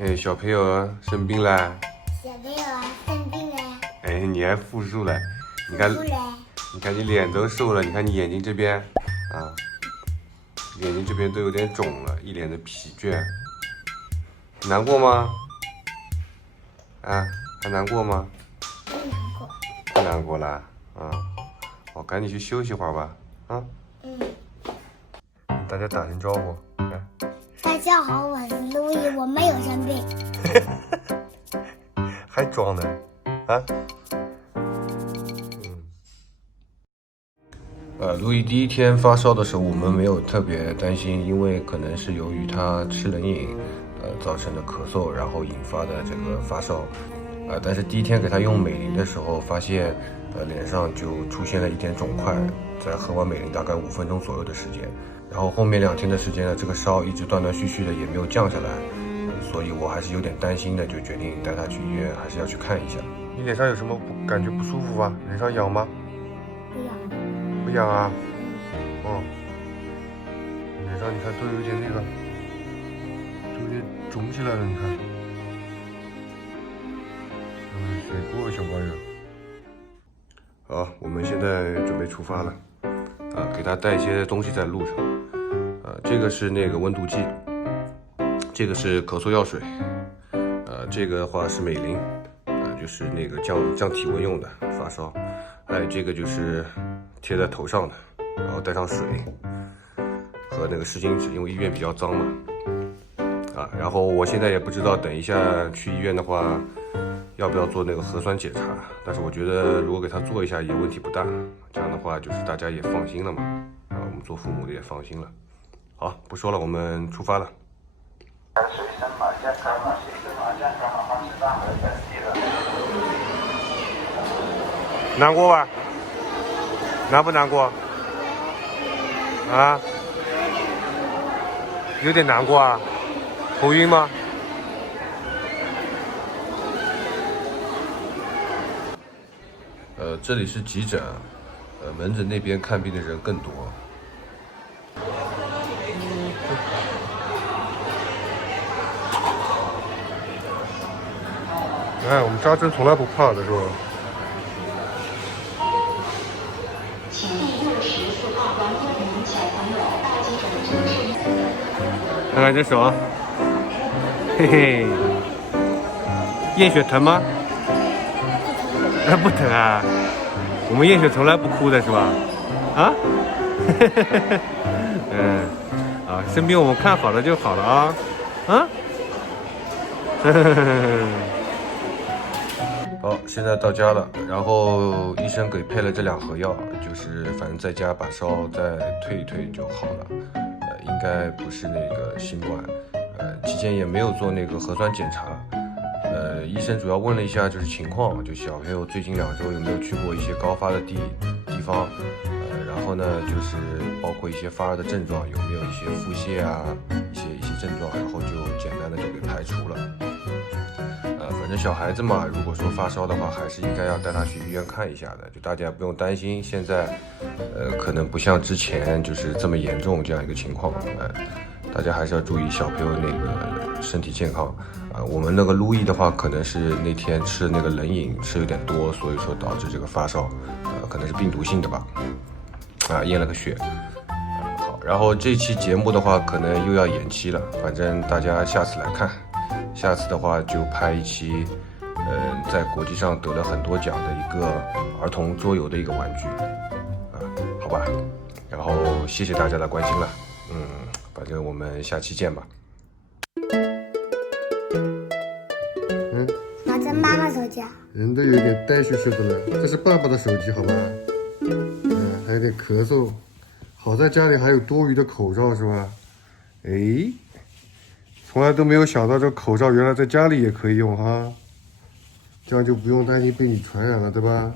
哎，小朋友生病了。小朋友生病了。哎，你还复述了？你看，复述了。你看你脸都瘦了，你看你眼睛这边，啊，眼睛这边都有点肿了，一脸的疲倦。难过吗？啊，还难过吗？不难过。不难过啦，啊，我赶紧去休息会儿吧，啊。大家打声招呼，来。大家好，我是路易，我没有生病。还装呢，啊？路易第一天发烧的时候，我们没有特别担心，因为可能是由于他吃冷饮，造成的咳嗽，然后引发的这个发烧，但是第一天给他用美林的时候，发现，脸上就出现了一点肿块，在喝完美林大概5分钟左右的时间，然后后面2天的时间呢，这个烧一直断断续续的，也没有降下来，所以我还是有点担心的，就决定带他去医院，还是要去看一下。你脸上有什么感觉不舒服吗？脸上痒吗？不痒。不痒啊，哦，脸上你看都有点那个，都有点肿起来了，你看，水过小朋友。好，我们现在准备出发了，给他带一些东西在路上，这个是那个温度计，这个是咳嗽药水，这个的话是美林，就是那个降体温用的，发烧，还有这个就是贴在头上的，然后带上水和那个湿巾纸，因为医院比较脏嘛，然后我现在也不知道等一下去医院的话要不要做那个核酸检查，但是我觉得如果给他做一下也问题不大，这样的话就是大家也放心了嘛，我们做父母的也放心了。好，不说了，我们出发了。难过吧？难不难过？啊？有点难过啊？头晕吗？这里是急诊，门诊那边看病的人更多。哎，我们扎针从来不怕的是吧？请第64号观众小朋友大急诊中心。看看这手，嘿嘿，验血疼吗？不疼啊，我们验血从来不哭的是吧？啊？生病我们看好了就好了啊，啊？好，现在到家了，然后医生给配了这2盒药，就是反正在家把烧再退一退就好了，应该不是那个新冠，期间也没有做那个核酸检查，医生主要问了一下就是情况，就小朋友最近2周有没有去过一些高发的地方，然后呢就是包括一些发热的症状，有没有一些腹泻啊，一些症状，然后就简单的就给排除了。反正小孩子嘛，如果说发烧的话，还是应该要带他去医院看一下的。就大家不用担心，现在，可能不像之前就是这么严重这样一个情况。大家还是要注意小朋友那个身体健康。我们那个路易的话，可能是那天吃那个冷饮吃有点多，所以说导致这个发烧，可能是病毒性的吧。验了个血。好，然后这期节目的话，可能又要延期了，反正大家下次来看。下次的话就拍一期，在国际上得了很多奖的一个儿童桌游的一个玩具，好吧，然后谢谢大家的关心了，反正我们下期见吧。拿着妈妈手机啊？人都有点呆羞羞的了，这是爸爸的手机好吧？还有点咳嗽，好在家里还有多余的口罩是吧？哎。从来都没有想到这口罩原来在家里也可以用哈，这样就不用担心被你传染了，对吧？